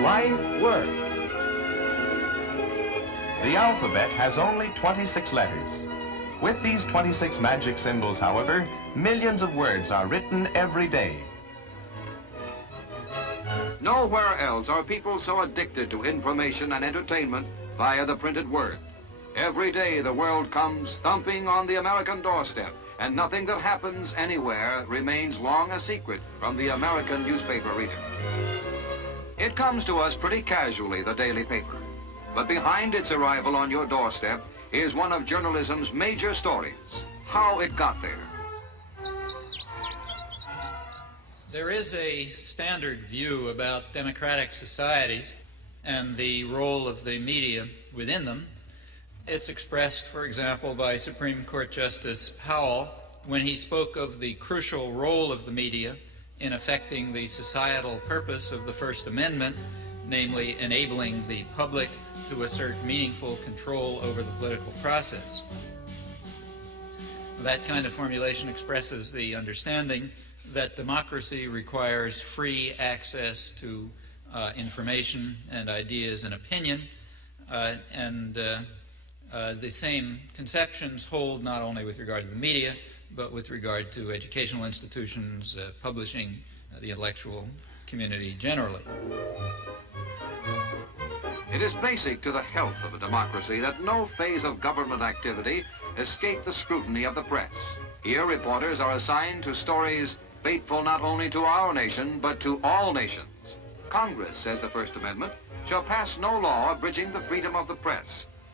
life work. The alphabet has only 26 letters. With these 26 magic symbols, however, millions of words are written every day. Nowhere else are people so addicted to information and entertainment via the printed word. Every day the world comes thumping on the American doorstep, and nothing that happens anywhere remains long a secret from the American newspaper reader. It comes to us pretty casually, the daily paper. But behind its arrival on your doorstep is one of journalism's major stories, how it got there. There is a standard view about democratic societies and the role of the media within them. It's expressed, for example, by Supreme Court Justice Powell when he spoke of the crucial role of the media in affecting the societal purpose of the First Amendment, namely enabling the public to assert meaningful control over the political process. That kind of formulation expresses the understanding that democracy requires free access to information and ideas and opinion, and the same conceptions hold not only with regard to the media, but with regard to educational institutions, publishing, the intellectual community generally. It is basic to the health of a democracy that no phase of government activity escape the scrutiny of the press. Here, reporters are assigned to stories fateful not only to our nation, but to all nations. Congress, says the First Amendment, shall pass no law abridging the freedom of the press.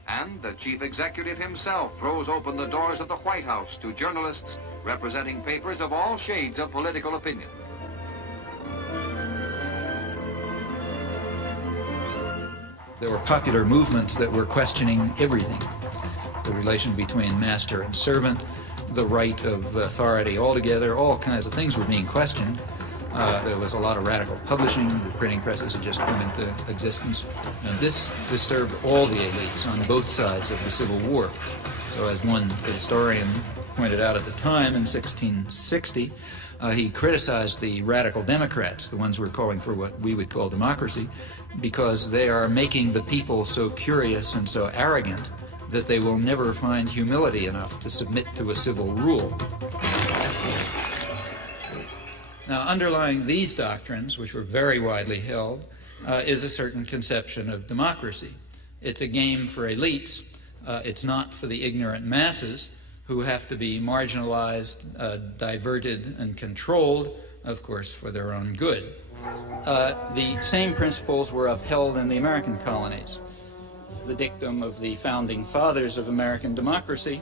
And the chief executive himself throws open the doors of the White House to journalists representing papers of all shades of political opinion. There were popular movements that were questioning everything. The relation between master and servant, the right of authority altogether, all kinds of things were being questioned. There was a lot of radical publishing. The printing presses had just come into existence. And this disturbed all the elites on both sides of the Civil War. So as one historian pointed out at the time in 1660, he criticized the radical Democrats, the ones who were calling for what we would call democracy, because they are making the people so curious and so arrogant that they will never find humility enough to submit to a civil rule. Now, underlying these doctrines, which were very widely held, is a certain conception of democracy. It's a game for elites. It's not for the ignorant masses who have to be marginalized, diverted, and controlled, of course, for their own good. The same principles were upheld in the American colonies. The dictum of the founding fathers of American democracy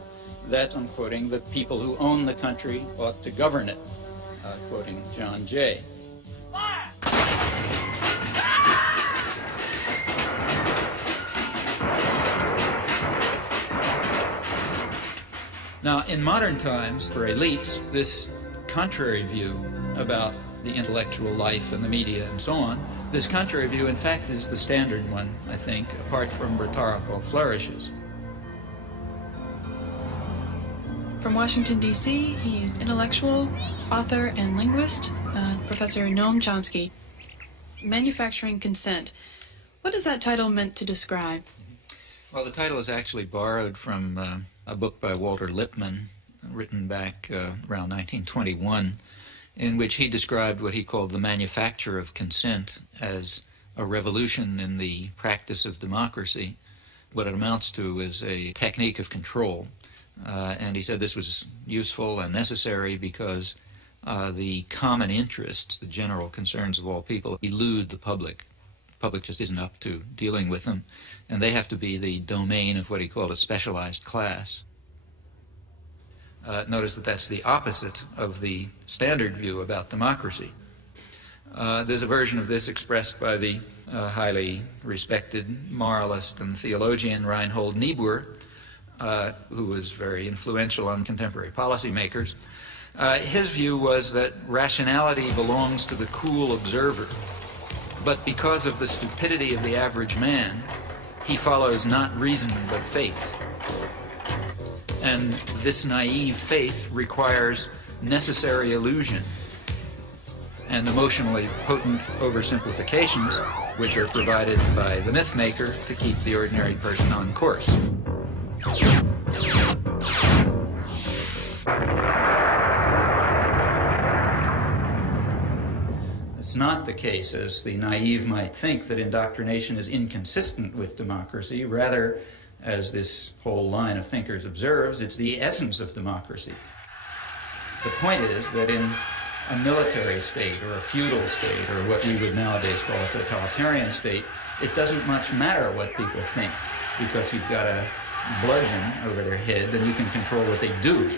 that, I'm quoting, the people who own the country ought to govern it, quoting John Jay. Now, in modern times, for elites, this contrary view about the intellectual life and the media and so on, this contrary view, in fact, is the standard one, I think, apart from rhetorical flourishes. From Washington, D.C., he's intellectual, author, and linguist, Professor Noam Chomsky. Manufacturing Consent. What is that title meant to describe? Well, the title is actually borrowed from a book by Walter Lippmann, written back around 1921, in which he described what he called the manufacture of consent as a revolution in the practice of democracy. What it amounts to is a technique of control. And he said this was useful and necessary because the common interests, the general concerns of all people, elude the public. The public just isn't up to dealing with them, and they have to be the domain of what he called a specialized class. Notice that that's the opposite of the standard view about democracy. There's a version of this expressed by the highly respected moralist and theologian Reinhold Niebuhr, who was very influential on contemporary policymakers. His view was that rationality belongs to the cool observer, but because of the stupidity of the average man, he follows not reason but faith. And this naive faith requires necessary illusion and emotionally potent oversimplifications which are provided by the myth maker to keep the ordinary person on course. It's not the case, as the naive might think, that indoctrination is inconsistent with democracy. Rather, as this whole line of thinkers observes, it's the essence of democracy. The point is that in a military state or a feudal state or what we would nowadays call a totalitarian state, it doesn't much matter what people think, because you've got a bludgeon over their head and you can control what they do.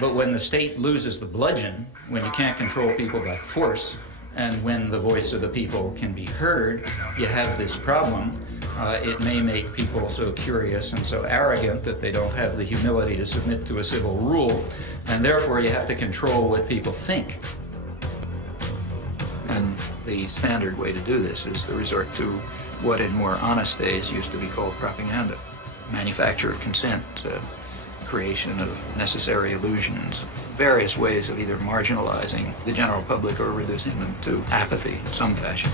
But when the state loses the bludgeon, when you can't control people by force, and when the voice of the people can be heard, you have this problem. It may make people so curious and so arrogant that they don't have the humility to submit to a civil rule, and therefore you have to control what people think. And the standard way to do this is the resort to what in more honest days used to be called propaganda. Manufacture of consent, creation of necessary illusions, various ways of either marginalizing the general public or reducing them to apathy in some fashion.